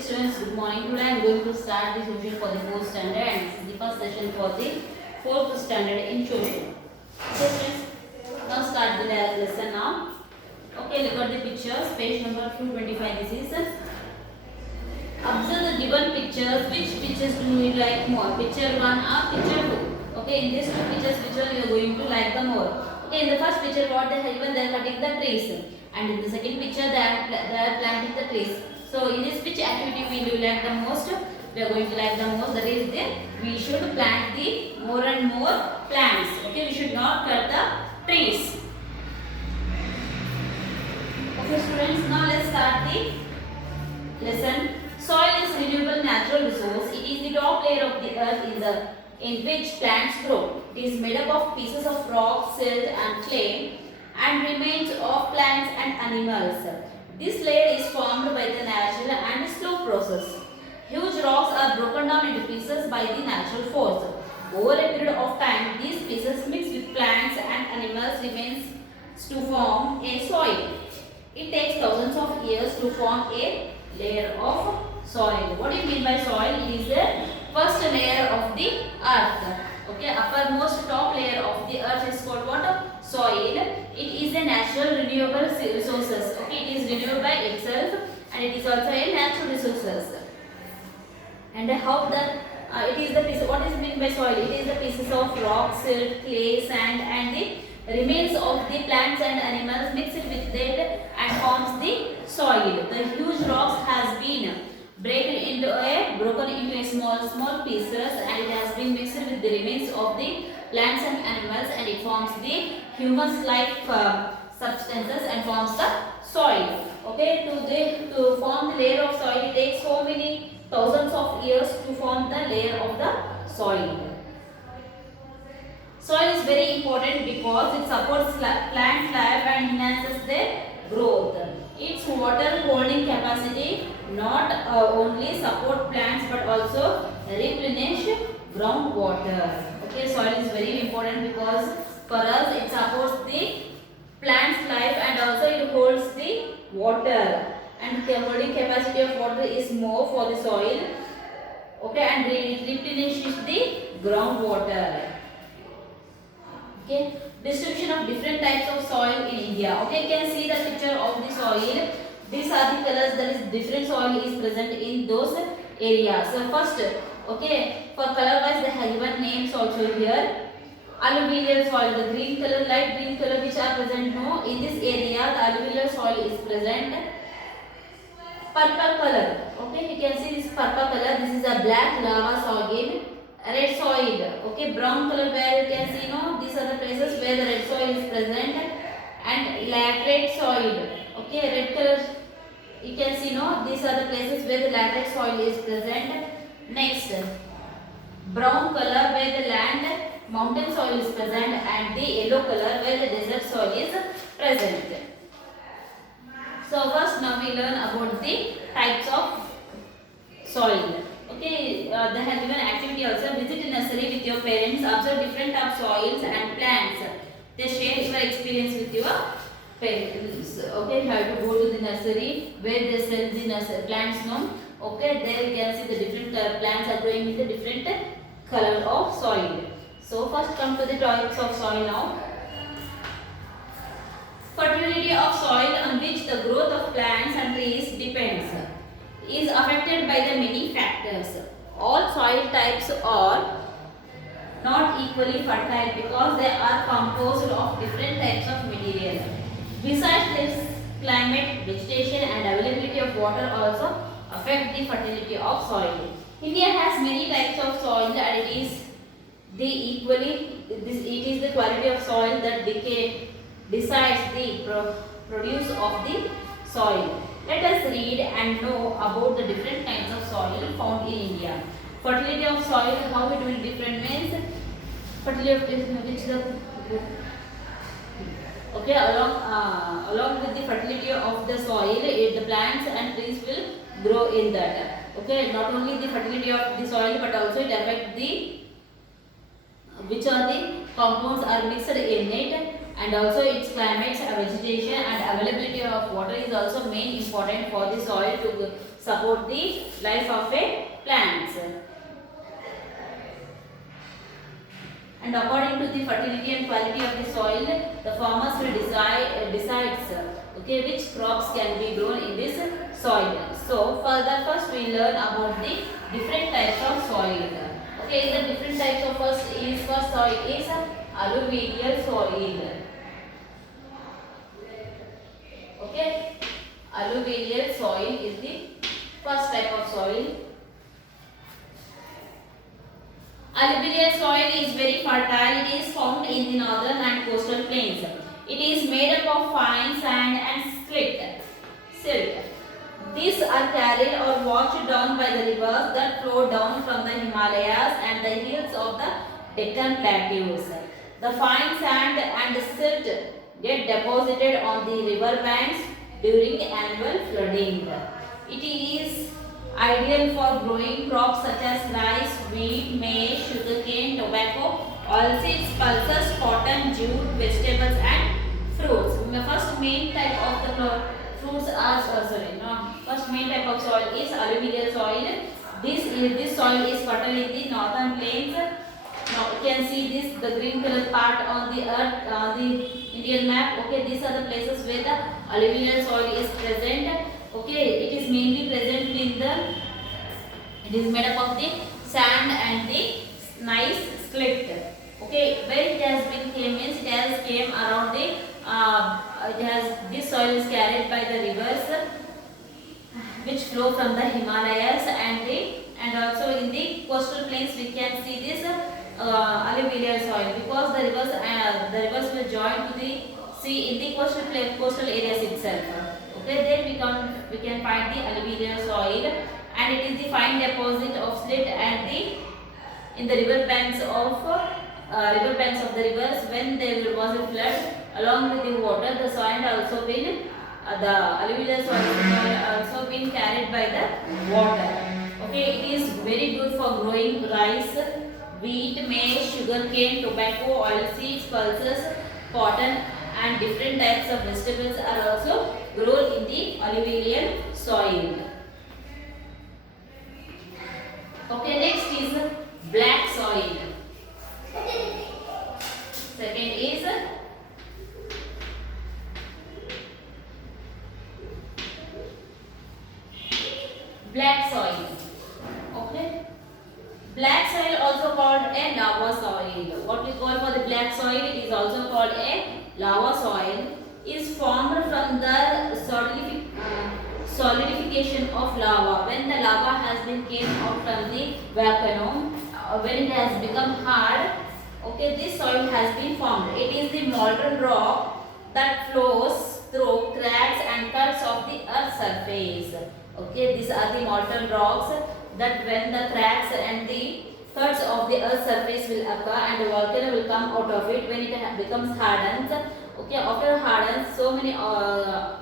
Okay students, good morning. Today I am going to start the social for the 4th standard and this is the first session for the 4th standard in social. Okay students, now start the lesson now. Okay, look at the pictures, page number 225 this is. Observe the given pictures, which pictures do you like more? Picture 1 or picture 2? Okay, in these two pictures which one you are going to like the more? Okay, in the first picture what they have given, they are cutting the trees and in the second picture they are planting the trees. So in this which activity will you like the most? We are going to like the most, that is we should plant the more and more plants. Okay, we should not cut the trees. Okay students, now let's start the lesson. Soil is renewable natural resource. It is the top layer of the earth in which plants grow. It is made up of pieces of rock, silt and clay and remains of plants and animals. This layer is formed by the natural and slow process. Huge rocks are broken down into pieces by the natural force. Over a period of time, these pieces mixed with plants and animals remains to form a soil. It takes thousands of years to form a layer of soil. What do you mean by soil? It is the first layer of the earth. Okay, uppermost top layer of the earth is called what? Soil. It is a natural renewable resources. Okay, it is renewed by itself and it is also a natural resources. And how it is the piece. What is meant by soil? It is the pieces of rock, silt, clay, sand, and the remains of the plants and animals mixed with it and forms the soil. The huge rocks has been broken into a small pieces and it has been mixed with the remains of the plants and animals and it forms the humus-like substances and forms the soil. Okay, to form the layer of soil, it takes so many thousands of years to form the layer of the soil. Soil is very important because it supports plant life and enhances their growth. Its water holding capacity not only support plants but also replenish groundwater. Okay, soil is very important because for us it supports the plant's life and also it holds the water and the holding capacity of water is more for the soil. Okay, and it replenishes the groundwater. Okay, distribution of different types of soil in India. Okay, you can see the picture of the soil. These are the colors, that is different soil is present in those areas. So first, okay, for color wise they have given names also here. Alluvial soil, the green color, light green color which are present no in this area, the alluvial soil is present. Purple color, okay, you can see this purple color, this is a black lava soil. Red soil, okay, brown color where you can see no, these are the places where the red soil is present and laterite soil, okay, red color you can see no, these are the places where the laterite soil is present. Next, brown color where the land mountain soil is present and the yellow color where the desert soil is present. So first now we learn about the types of soil. Okay, they have given activity also. Visit a nursery with your parents, observe different types of soils and plants. They share your experience with your parents. Okay, you have to go to the nursery where they sell the nursery plants no. Okay, there you can see the different plants are growing with the different color of soil. So first come to the types of soil now. Fertility of soil on which the growth of plants and trees depends is affected by the many factors. All soil types are not equally fertile because they are composed of different types of material. Besides this, climate, vegetation and availability of water also affect the fertility of soil. India has many types of soil and it is the quality of soil that decides the produce of the soil. Let us read and know about the different kinds of soil found in India. Fertility of soil, how it will different means fertility of which the okay along with the fertility of the soil, the plants and trees will grow in that. Okay, not only the fertility of the soil but also it affects the which are the compounds are mixed in it and also its climate, vegetation and availability of water is also main important for the soil to support the life of a plants. And according to the fertility and quality of the soil, the farmers will decides which crops can be grown in this soil. So further, first we learn about the different types of soil. Okay, the different types of first soil is alluvial soil. Okay, alluvial soil is the first type of soil. Alluvial soil is very fertile. It is found in the northern and coastal plains. It is made up of fine sand and silt. These are carried or washed down by the rivers that flow down from the Himalayas and the hills of the Deccan plateaus. The fine sand and silt get deposited on the river banks during annual flooding. It is ideal for growing crops such as rice, wheat, maize, sugarcane, tobacco, oilseeds, pulses, cotton, jute, vegetables and fruits. The first main type of the fruits are first main type of soil is alluvial soil. This soil is fertile in the northern plains. Now you can see the green color part on the earth on the Indian map. Okay, these are the places where the alluvial soil is present. Okay, it is mainly present in it is made up of the sand and the nice silt. Okay, where it has been came means it has came around the this soil is carried by the rivers which flow from the Himalayas and also in the coastal plains we can see this alluvial soil because the rivers will join to the sea in the coastal areas itself. Okay, there we can find the alluvial soil and it is the fine deposit of silt and in the river banks of the rivers when there was a flood along with the water the soil also been the alluvial soil also been carried by the water. Okay, it is very good for growing rice, wheat, maize, sugarcane, tobacco, oilseeds, pulses, cotton and different types of vegetables are also grown in the alluvial soil. Okay, next is black soil. Second is black soil. Okay, black soil also called a lava soil. What we call for the black soil, it is also called a lava soil. Is formed from the solidification of lava. When the lava has been came out from the volcano, when it has become hard, okay, this soil has been formed. It is the molten rock that flows through cracks and cuts of the earth's surface. Okay, these are the molten rocks that when the cracks and the cuts of the earth's surface will occur and the volcano will come out of it when it becomes hardened. Okay, after hardens,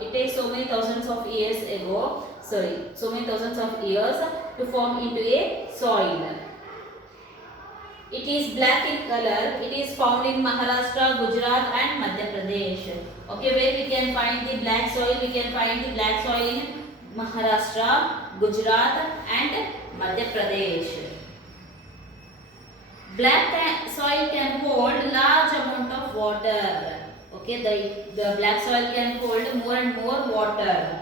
it takes so many thousands of years to form into a soil. It is black in color. It is found in Maharashtra, Gujarat and Madhya Pradesh. Okay, where we can find the black soil? We can find the black soil in Maharashtra, Gujarat and Madhya Pradesh. Black soil can hold large amount of water. Okay, the black soil can hold more and more water.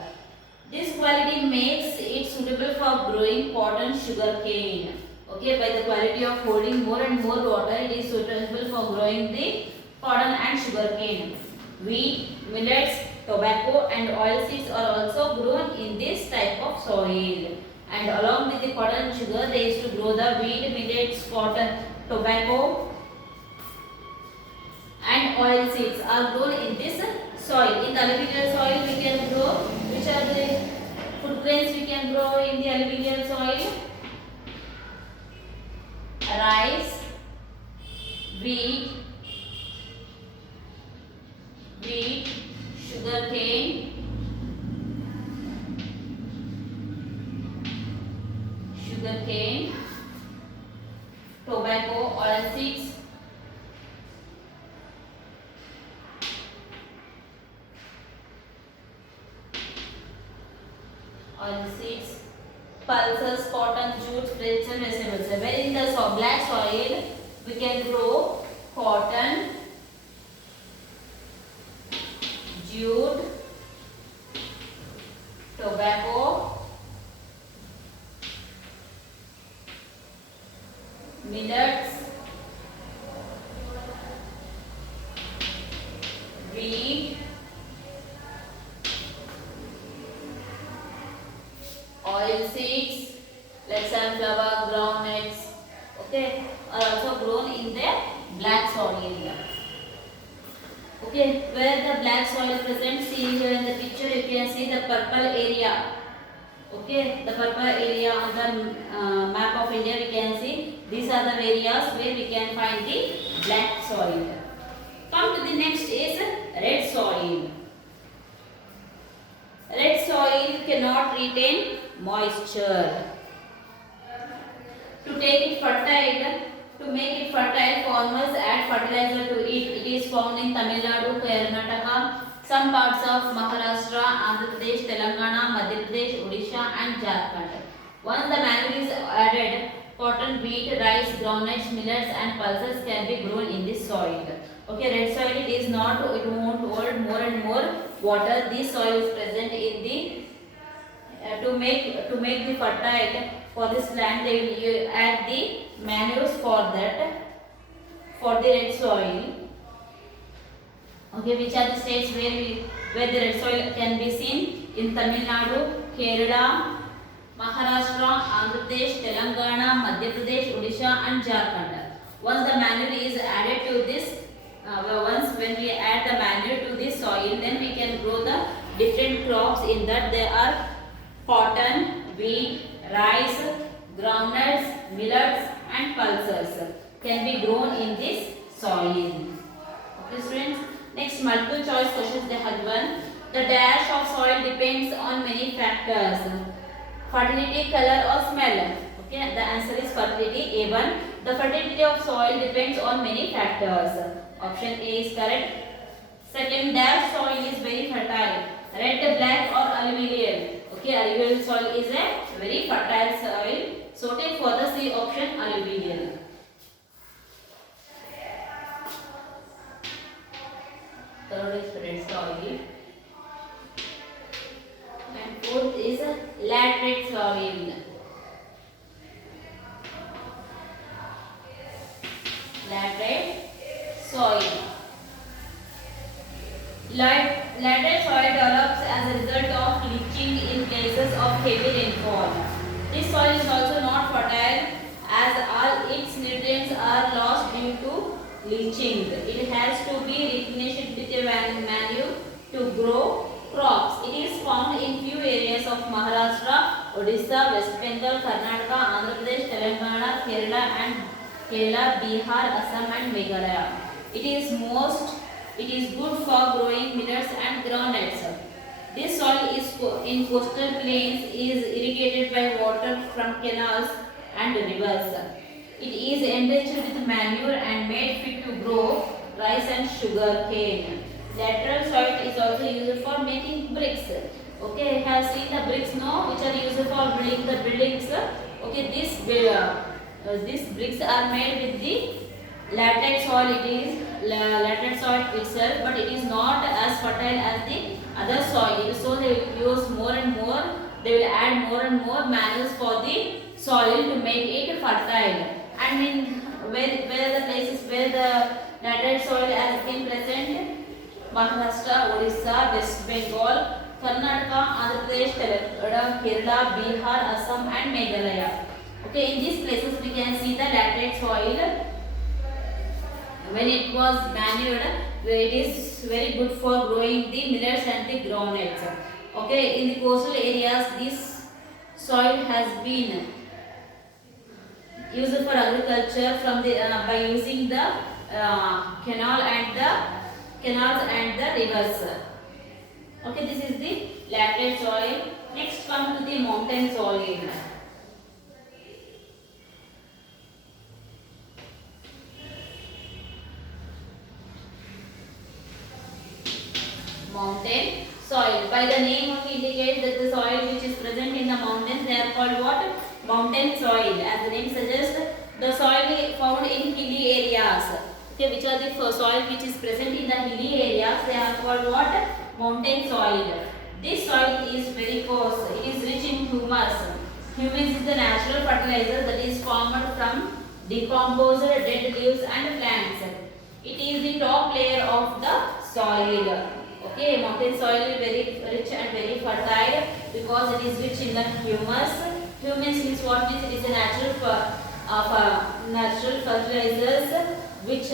This quality makes it suitable for growing cotton, sugarcane. Okay, by the quality of holding more and more water, it is suitable for growing the cotton and sugarcane. Wheat, millets, tobacco and oilseeds are also grown in this type of soil. And along with the cotton and sugar, they used to grow the wheat, millets, cotton, tobacco and oilseeds are grown in this soil. In the alluvial soil, we can grow. Which are the food grains we can grow in the alluvial soil? Rice, wheat, sugarcane, tobacco, oilseeds, oilseeds, pulses, cotton, jute, fruits and vegetables. Where in the black soil we can grow cotton, jute, tobacco, millets, wheat, oil seeds like sunflower, groundnuts, okay, are also grown in the black soil. Okay, where the black soil present, see here in the picture you can see the purple area. Okay, the purple area on the map of India we can see these are the areas where we can find the black soil. Come to the next is red soil. Red soil cannot retain moisture. To make it fertile, farmers add fertilizer to it. It is found in Tamil Nadu, Karnataka, some parts of Maharashtra, Andhra Pradesh, Telangana, Madhya Pradesh, Odisha and Jharkhand. Once the manure is added, cotton, wheat, rice, groundnuts, millets and pulses can be grown in this soil. Okay, red soil it won't hold more and more water. This soil is present in the to make the fertile for this land. They will add the manures for the red soil. Okay, which are the states where the red soil can be seen? In Tamil Nadu, Kerala, Maharashtra, Andhra Pradesh, Telangana, Madhya Pradesh, Odisha and Jharkhand. Once the manure is added to this, when we add the manure to this soil, then we can grow the different crops. In that there are cotton, wheat, rice, groundnuts, millets and pulses can be grown in this soil. Okay students, next multiple choice questions they have given. The dash of soil depends on many factors. Fertility, color or smell. Okay, the answer is fertility. A1. The fertility of soil depends on many factors. Option A is correct. Second, dash soil is very fertile. Red, black or alluvial. Okay, alluvial soil is a very fertile soil. So take for the C option, alluvial. Third is red soil. And fourth is laterite soil. Laterite soil. Laterite soil develops as a result of leaching in places of heavy rainfall. This soil is also not fertile as all its nutrients are lost due to leaching. It has to be replenished with a manure to grow crops. It is found in few areas of Maharashtra, Odisha, West Bengal, Karnataka, Andhra Pradesh, Telangana, Kerala, Bihar, Assam and Meghalaya. It is good for growing millets and groundnuts. This soil is in coastal plains is irrigated by water from canals and rivers. It is enriched with manure and made fit to grow rice and sugar cane. Lateral soil is also used for making bricks. Okay, have seen the bricks now, which are used for building the buildings. Okay, these bricks are made with the laterite soil. It is laterite soil itself, but it is not as fertile as the other soil. So they will use more and more. They will add more and more manures for the soil to make it fertile. And in where the places where the laterite soil has been present, Maharashtra, Odisha, West Bengal, Karnataka, Andhra Pradesh, Telangana, Kerala, Bihar, Assam and Meghalaya. Okay, in these places we can see the laterite soil. When it was manured, it is very good for growing the millets and the groundnuts. Okay, in the coastal areas, this soil has been used for agriculture by using the canals and the rivers. Okay, this is the laterite soil. Next, come to the mountain soil. Mountain soil. By the name of indicates that the soil which is present Okay, which are the soil which is present in the hilly areas? They are called what? Mountain soil. This soil is very coarse. It is rich in humus. Humus is the natural fertilizer that is formed from decomposed dead leaves and plants. It is the top layer of the soil. Okay, mountain soil is very rich and very fertile because it is rich in the humus. Humus means what? Means it is a natural fertilizers which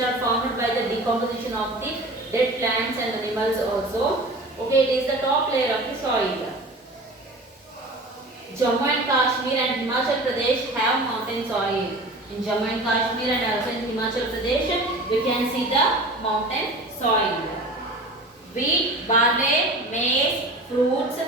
are formed by the decomposition of the dead plants and animals also. Okay, it is the top layer of the soil. Jammu and Kashmir and Himachal Pradesh have mountain soil. In Jammu and Kashmir and also in Himachal Pradesh, we can see the mountain soil. Wheat, barley, maize, fruits,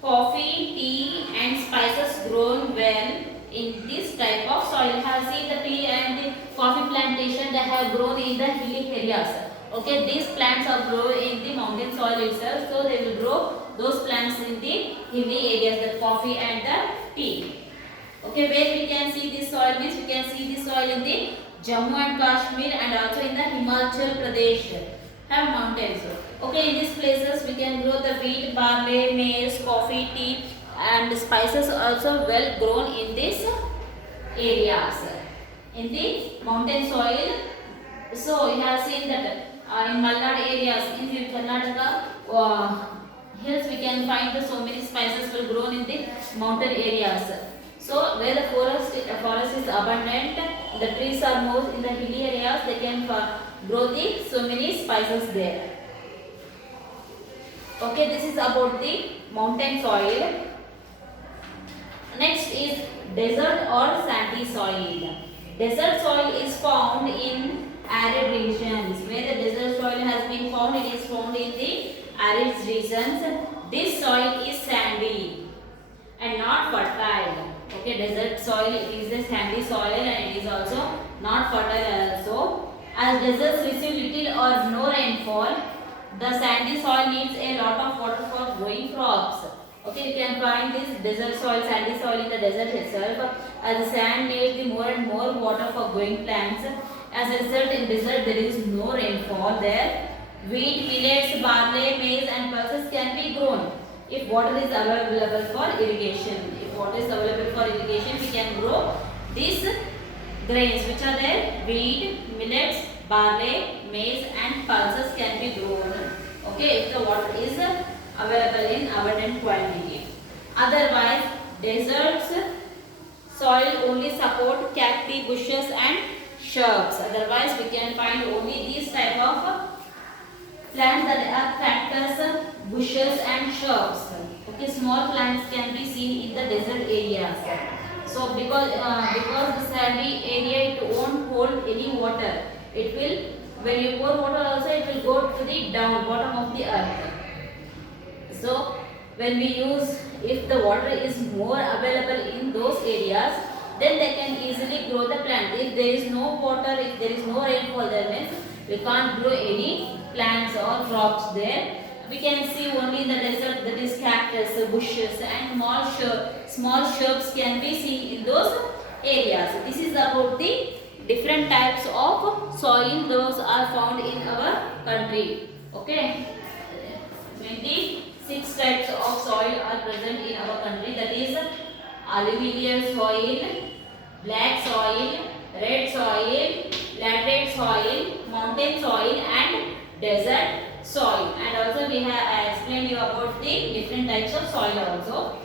coffee, tea and spices grown well in this type of soil. You have seen the tea and the coffee plantation that have grown in the hilly areas. Okay, these plants are grown in the mountain soil itself, so they will grow those plants in the hilly areas, the coffee and the tea. Okay, where we can see this soil means we can see this soil in the Jammu and Kashmir and also in the Himachal Pradesh have mountains. Okay, in these places we can grow the wheat, barley, maize, coffee, tea and spices also well grown in these areas. In the mountain soil, so you have seen that in Malnad areas in the Karnataka hills we can find that so many spices will grown in the mountain areas. So where the forest is abundant, the trees are more in the hilly areas, they can grow the so many spices there. Okay, this is about the mountain soil. Next is desert or sandy soil. Desert soil is found in arid regions. Where the desert soil has been found, it is found in the arid regions. This soil is sandy and not fertile. Okay, desert soil is a sandy soil and it is also not fertile also. As deserts receive little or no rainfall, the sandy soil needs a lot of water for growing crops. Okay, you can find this desert soil, sandy soil in the desert itself. As the sand needs the more and more water for growing plants. As a result, in desert there is no rainfall there. Wheat, millets, barley, maize and pulses can be grown if water is available for irrigation. If water is available for irrigation, we can grow these grains which are there. Wheat, millets, barley, maize and pulses can be grown. Okay, if the water is available in abundant quantity. Otherwise, deserts soil only support cacti, bushes and shrubs. Otherwise, we can find only these type of plants that are cactus, bushes and shrubs. Okay, small plants can be seen in the desert areas. So because the sandy area it won't hold any water, it will, when you pour water also it will go to the down bottom of the earth. So when we use, if the water is more available in those areas, then they can easily grow the plant. If there is no water, if there is no rainfall, that means we can't grow any plants or crops there. We can see only in the desert that is cactus, bushes and small shrubs can be seen in those areas. This is about the different types of soil those are found in our country. Okay, 26 types of soil are present in our country, that is alluvial soil, black soil, red soil, laterite soil, mountain soil and desert soil. And also we have explained you about the different types of soil also.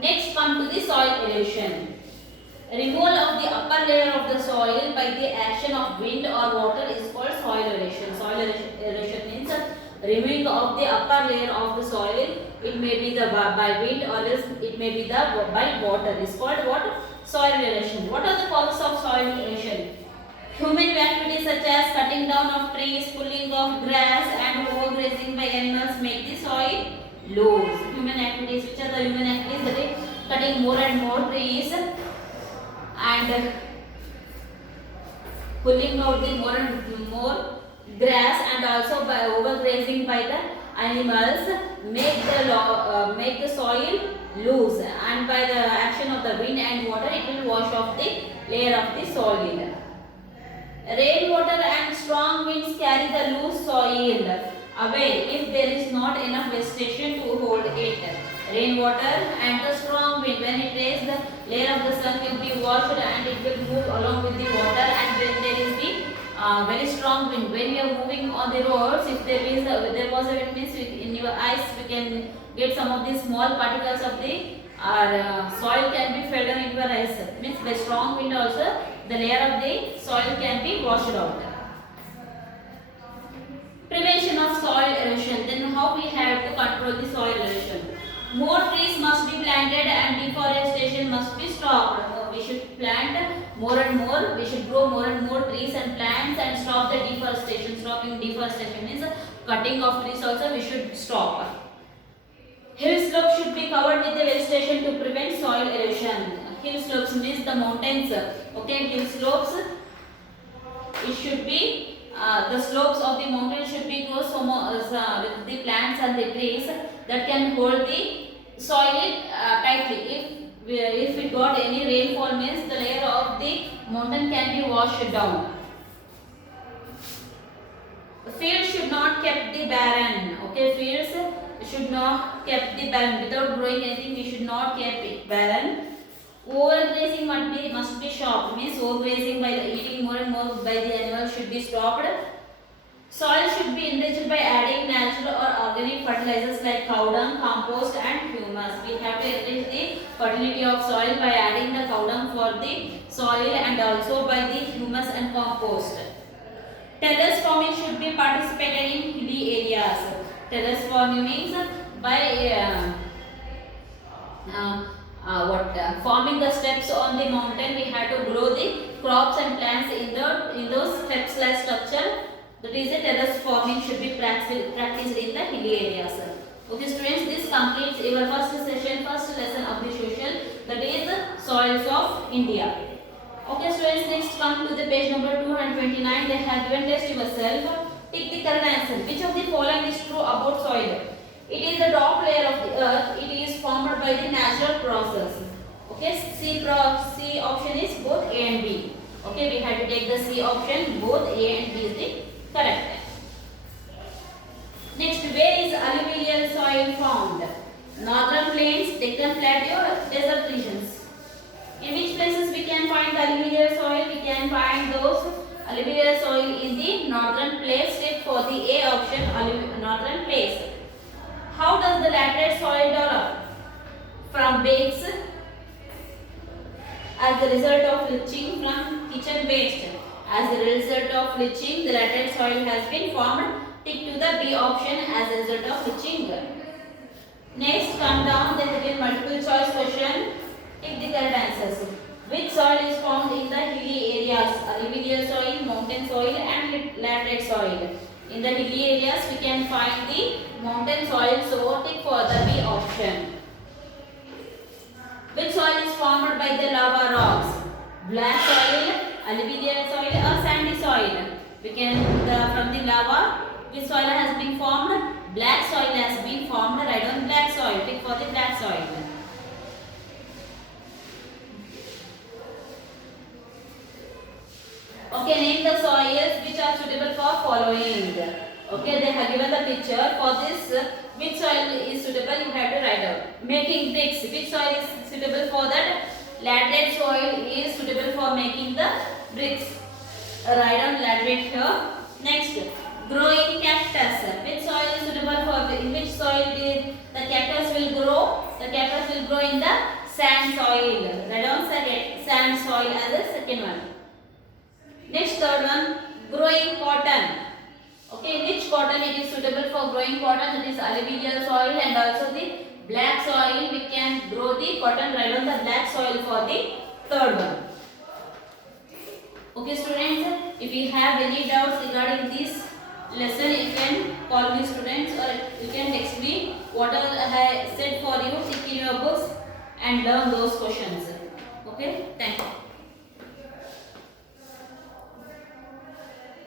Next come to the soil erosion. Removal of the upper layer of the soil by the action of wind or water is called soil erosion. Soil erosion means removing of the upper layer of the soil. It may be the by wind or else it may be the by water. It is called what? Soil erosion. What are the causes of soil erosion? Human activities such as cutting down of trees, pulling of grass and overgrazing by animals make the soil loose. Human activities, which are the human activities? That is cutting more and more trees and pulling out the more and more grass and also by overgrazing by the animals make the soil loose, and by the action of the wind and water it will wash off the layer of the soil. Rainwater and strong winds carry the loose soil away if there is not enough vegetation to hold it. Rainwater and the strong wind, when it rains, the layer of the sun will be washed and it will move along with the water. And when there is the very strong wind, when we are moving on the roads, if there was a wind, means in your eyes we can get some of the small particles of the soil can be fell down into your eyes. Means by strong wind also the layer of the soil can be washed out. Prevention of soil erosion. Then how we have to control the soil erosion? More trees must be planted and deforestation must be stopped. We should plant more and more. We should grow more and more trees and plants and stop the deforestation. Stopping deforestation means cutting of trees also we should stop. Hill slopes should be covered with the vegetation to prevent soil erosion. Hill slopes means the mountains. Okay, hill slopes. It should be the slopes of the mountain should be close with the plants and the trees that can hold the soil tightly. If it got any rainfall, means the layer of the mountain can be washed down. The fields should not kept the barren. Okay, fields should not kept the barren. Without growing anything, we should not keep it barren. Overgrazing must be stopped. Means overgrazing by the eating more and more by the animals should be stopped. Soil should be enriched by adding natural or organic fertilizers like cow dung, compost and humus. We have to enrich the fertility of soil by adding the cow dung for the soil and also by the humus and compost. Terrace farming should be participated in hilly areas. Terrace farming means by forming the steps on the mountain, we have to grow the crops and plants in those steps like structure. That is a terrace farming should be practiced in the hilly areas. Okay students, this completes your first lesson of the social, that is soils of India. Okay students, next come to the page number 229. They have given test yourself. Tick the correct answer. Which of the following is true about soil? It is the top layer of the earth. It is formed by the natural process. Okay, C option is both A and B. Okay, we have to take the C option. Both A and B is the correct. Next, where is alluvial soil found? Northern plains, Deccan Plateau, or desert regions. In which places we can find alluvial soil? We can find those alluvial soil in the northern plains. Take for the A option, northern plains. How does the laterite soil develop? From beds as the result of leaching from kitchen waste. As a result of leaching, the laterite soil has been formed. Tick to the B option as a result of leaching. Next, come down. There have been multiple choice question. Tick the correct answers. Which soil is found in the hilly areas? Alluvial soil, mountain soil, and laterite soil. In the hilly areas, we can find the mountain soil. So, tick for the B option. Which soil is formed by the lava rocks? Black soil, alluvial soil, or sandy soil? We can from the lava. Which soil has been formed? Black soil has been formed. Write on black soil. Tick for the black soil. Okay, name the soils which are suitable for following. Okay, they have given the picture. For this, which soil is suitable, you have to write out. Making bricks. Which soil is suitable for that? Laterite soil is suitable for making the bricks. Write down laterite here. Next, growing cactus. Which soil is suitable for? In which soil the cactus will grow? The cactus will grow in the sand soil. Write down sand soil as the second one. Next, third one, growing cotton. Okay, which cotton it is suitable for growing cotton? That is alluvial soil and also the black soil. We can grow the cotton. Write on the black soil for the third one. Okay students, if you have any doubts regarding this lesson, you can call me students or you can text me. Whatever I have said for you, take in your books and learn those questions. Okay, thank you.